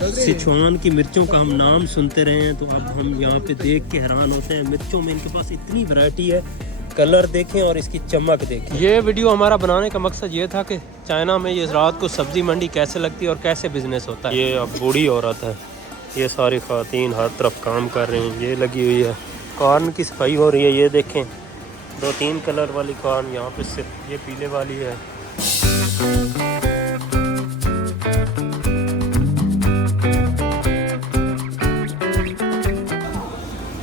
Sichuan की मिर्चों का हम नाम सुनते रहे हैं, तो अब हम यहाँ पे देख के हैरान होते हैं। मिर्चों में इनके पास इतनी वैरायटी है, कलर देखें और इसकी चमक देखें। ये वीडियो हमारा बनाने का मकसद ये था कि चाइना में ये रात को सब्ज़ी मंडी कैसे लगती है और कैसे बिजनेस होता है। ये अब बूढ़ी औरत है, ये सारी ख़वातीन हर तरफ काम कर रही हैं। ये लगी हुई है, कॉर्न की सफाई हो रही है। ये देखें 2-3 कलर वाली कॉर्न, यहाँ पे सिर्फ ये पीले वाली है।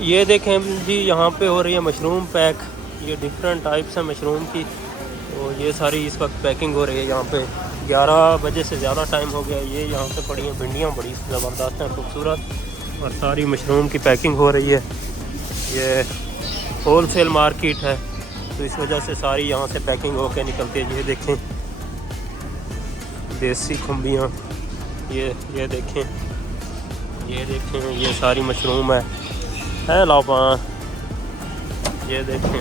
ये देखें जी, यहाँ पे हो रही है मशरूम पैक। ये डिफरेंट टाइप्स हैं मशरूम की, तो ये सारी इस वक्त पैकिंग हो रही है। यहाँ पे 11 बजे से ज़्यादा टाइम हो गया। ये यहाँ पे पड़ी हैं भिंडियाँ, बड़ी ज़बरदस्त हैं, खूबसूरत, और सारी मशरूम की पैकिंग हो रही है। ये होल सेल मार्केट है, तो इस वजह से सारी यहाँ से पैकिंग होकर निकलती है। ये देखें देसी खुम्बियाँ, ये देखें, ये सारी मशरूम है लापा। ये देखें,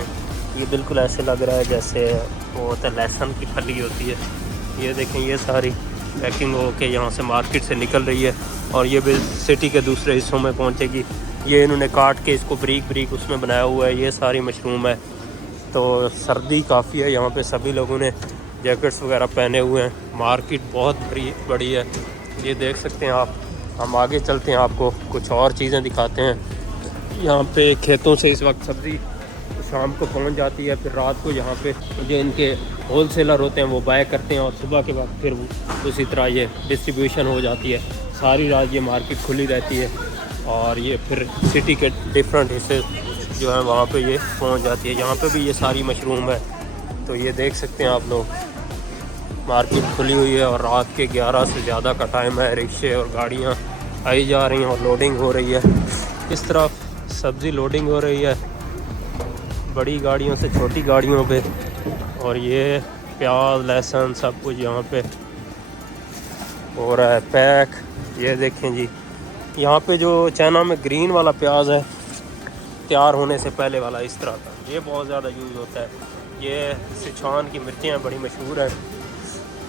ये बिल्कुल ऐसे लग रहा है जैसे वो होता है लहसुन की फली होती है। ये देखें, ये सारी पैकिंग होके यहाँ से मार्केट से निकल रही है और ये भी सिटी के दूसरे हिस्सों में पहुँचेगी। ये इन्होंने काट के इसको ब्रीक उसमें बनाया हुआ है। ये सारी मशरूम है। तो सर्दी काफ़ी है यहाँ पे, सभी लोगों ने जैकेट्स वगैरह पहने हुए हैं। मार्केट बहुत बड़ी है, ये देख सकते हैं आप। हम आगे चलते हैं, आपको कुछ और चीज़ें दिखाते हैं। यहाँ पे खेतों से इस वक्त सब्ज़ी शाम को पहुँच जाती है, फिर रात को यहाँ पे जो इनके होल सेलर होते हैं वो बाय करते हैं, और सुबह के वक्त फिर उसी तरह ये डिस्ट्रीब्यूशन हो जाती है। सारी रात ये मार्केट खुली रहती है, और ये फिर सिटी के डिफरेंट हिस्से जो है वहाँ पे ये पहुँच जाती है। यहाँ पे भी ये सारी मशरूम है, तो ये देख सकते हैं आप लोग। मार्केट खुली हुई है और रात के 11 से ज़्यादा का टाइम है। रिक्शे और गाड़ियाँ आई जा रही हैं और लोडिंग हो रही है। इस तरफ सब्ज़ी लोडिंग हो रही है, बड़ी गाड़ियों से छोटी गाड़ियों पे, और ये प्याज लहसुन सब कुछ यहाँ पे हो रहा है पैक। ये देखें जी, यहाँ पे जो चाइना में ग्रीन वाला प्याज है, तैयार होने से पहले वाला, इस तरह का, ये बहुत ज़्यादा यूज़ होता है। ये सिचुआन की मिर्चियाँ बड़ी मशहूर हैं।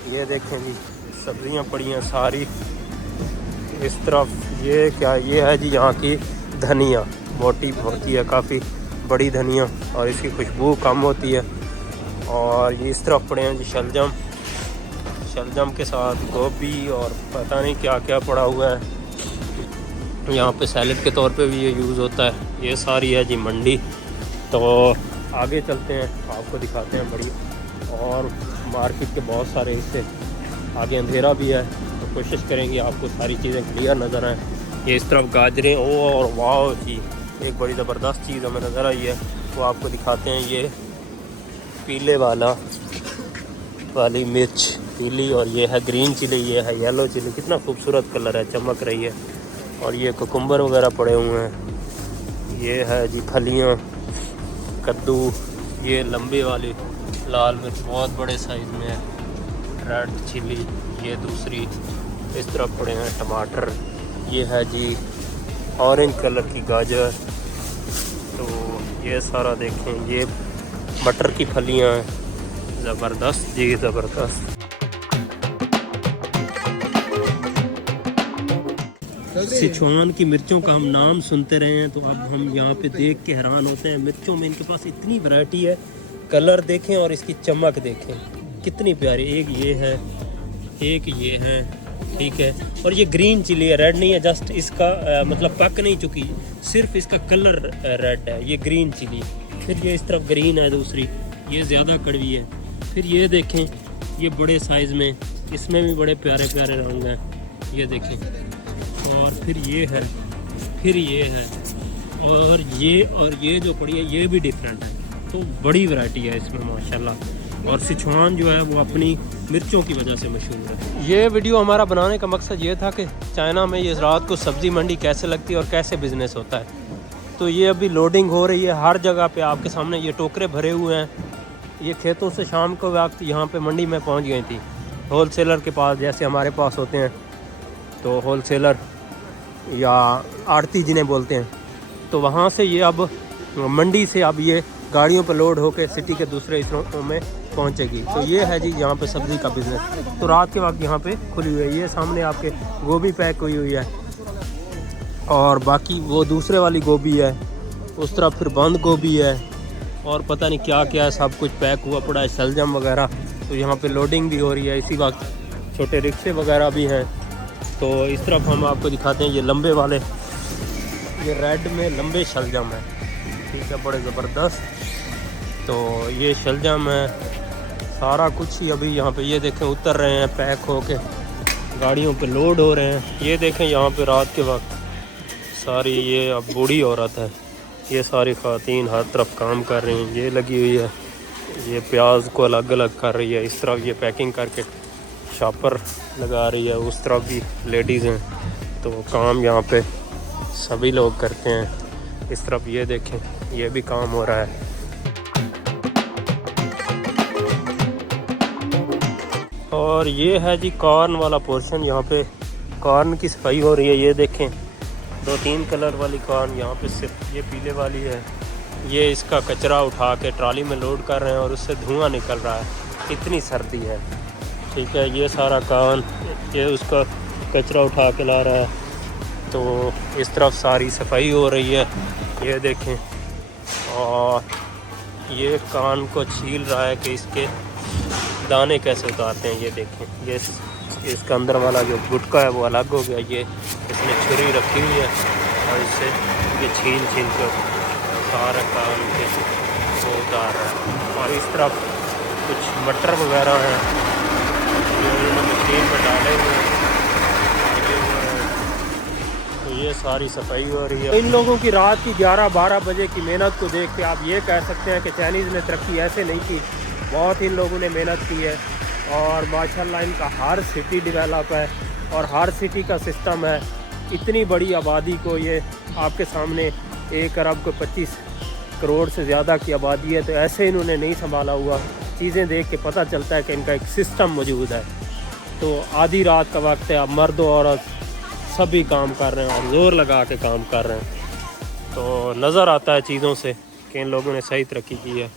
ये देखें जी, सब्ज़ियाँ पड़ी हैं सारी इस तरफ। ये क्या, ये है जी यहाँ की धनिया, मोटी होती है काफ़ी बड़ी धनिया, और इसकी खुशबू कम होती है। और ये इस तरफ पड़े हैं जी शलजम के साथ गोभी और पता नहीं क्या क्या पड़ा हुआ है। यहाँ पे सैलेड के तौर पे भी ये यूज़ होता है। ये सारी है जी मंडी। तो आगे चलते हैं, आपको दिखाते हैं बड़ी और मार्केट के बहुत सारे हिस्से। आगे अंधेरा भी है, तो कोशिश करेंगे आपको सारी चीज़ें क्लियर नज़र आएँ। ये इस तरफ गाजरें, ओ और वाह जी, एक बड़ी ज़बरदस्त चीज़ हमें नज़र आई है, वो आपको दिखाते हैं। ये पीले वाली मिर्च पीली, और ये है ग्रीन चिली, ये है येलो चिली। कितना खूबसूरत कलर है, चमक रही है। और ये कुकुम्बर वगैरह पड़े हुए हैं। ये है जी फलियाँ, कद्दू, ये लंबे वाली लाल मिर्च बहुत बड़े साइज़ में है, रेड चिली, ये दूसरी। इस तरफ पड़े हैं टमाटर। ये है जी ऑरेंज कलर की गाजर। तो ये सारा देखें, ये मटर की फलियाँ हैं, ज़बरदस्त जी, ज़बरदस्त। सिचुआन की मिर्चों का हम नाम सुनते रहे हैं, तो अब हम यहाँ पे देख के हैरान होते हैं। मिर्चों में इनके पास इतनी वैरायटी है, कलर देखें और इसकी चमक देखें, कितनी प्यारी। एक ये है, एक ये है, ठीक है। और ये ग्रीन चिली है, रेड नहीं है, जस्ट इसका मतलब पक नहीं चुकी, सिर्फ इसका कलर रेड है, ये ग्रीन चिली। फिर ये इस तरफ ग्रीन है दूसरी, ये ज़्यादा कड़वी है। फिर ये देखें, ये बड़े साइज़ में, इसमें भी बड़े प्यारे प्यारे रंग हैं, ये देखें। और फिर ये है, फिर ये है, और ये जो पड़ी है ये भी डिफरेंट है। तो बड़ी वैरायटी है इसमें माशाल्लाह। और सिचुआन जो है वो अपनी मिर्चों की वजह से मशहूर है। ये वीडियो हमारा बनाने का मकसद ये था कि चाइना में ये रात को सब्ज़ी मंडी कैसे लगती है और कैसे बिज़नेस होता है। तो ये अभी लोडिंग हो रही है हर जगह पे, आपके सामने ये टोकरे भरे हुए हैं। ये खेतों से शाम को वक्त यहाँ पे मंडी में पहुँच गई थी, होल सेलर के पास, जैसे हमारे पास होते हैं। तो होल सेलर या आड़ती जिन्हें बोलते हैं, तो वहाँ से ये अब मंडी से अब ये गाड़ियों पर लोड होकर सिटी के दूसरे हिस्सों में पहुंचेगी। तो ये है जी यहाँ पे सब्ज़ी का बिज़नेस। तो रात के वक्त यहाँ पे खुली हुई है। ये सामने आपके गोभी पैक हुई हुई है और बाकी वो दूसरे वाली गोभी है, उस तरफ फिर बंद गोभी है और पता नहीं क्या क्या है, सब कुछ पैक हुआ पड़ा है, शलजम वगैरह। तो यहाँ पे लोडिंग भी हो रही है इसी वक्त, छोटे रिक्शे वगैरह भी हैं। तो इस तरफ हम आपको दिखाते हैं, ये लंबे वाले, ये रेड में लंबे शलजम है, ठीक है, बड़े ज़बरदस्त। तो ये शलजम है, सारा कुछ ही अभी यहाँ पे ये देखें उतर रहे हैं, पैक हो के गाड़ियों पे लोड हो रहे हैं। ये देखें यहाँ पे रात के वक्त सारी, ये अब बूढ़ी औरत है, ये सारी ख़वातीन हर तरफ काम कर रही हैं। ये लगी हुई है, ये प्याज को अलग अलग कर रही है, इस तरफ ये पैकिंग करके शॉपर लगा रही है, उस तरफ भी लेडीज़ हैं। तो काम यहाँ पे सभी लोग करते हैं। इस तरफ ये देखें, ये भी काम हो रहा है। और ये है जी कॉर्न वाला पोर्शन, यहाँ पे कॉर्न की सफाई हो रही है। ये देखें 2-3 कलर वाली कॉर्न, यहाँ पे सिर्फ ये पीले वाली है। ये इसका कचरा उठा के ट्राली में लोड कर रहे हैं और उससे धुआं निकल रहा है, इतनी सर्दी है, ठीक है। ये सारा कॉर्न, ये उसका कचरा उठा के ला रहा है। तो इस तरफ सारी सफाई हो रही है, ये देखें। और ये कॉर्न को छील रहा है कि इसके दाने कैसे उतारते हैं। ये देखें, ये इसका अंदर वाला जो गुटका है वो अलग हो गया। ये इसने छुरी रखी हुई है और इससे ये छील कर सारा काम के वो उतार रहा है। और इस तरफ कुछ मटर वगैरह हैं जो इन्होंने मशीन पर डाले हुए हैं। तो ये सारी सफाई हो रही है। इन लोगों की रात की 11-12 बजे की मेहनत को देख के आप ये कह सकते हैं कि चाइनीज़ ने तरक्की ऐसे नहीं की, बहुत इन लोगों ने मेहनत की है। और माशाल्लाह इनका हर सिटी डेवलप है और हर सिटी का सिस्टम है। इतनी बड़ी आबादी को, ये आपके सामने 1 अरब को 25 करोड़ से ज़्यादा की आबादी है, तो ऐसे इन्होंने नहीं संभाला हुआ। चीज़ें देख के पता चलता है कि इनका एक सिस्टम मौजूद है। तो आधी रात का वक्त है, अब मर्द औरत सभी काम कर रहे हैं और ज़ोर लगा के काम कर रहे हैं। तो नज़र आता है चीज़ों से कि इन लोगों ने सही तरक्की की है।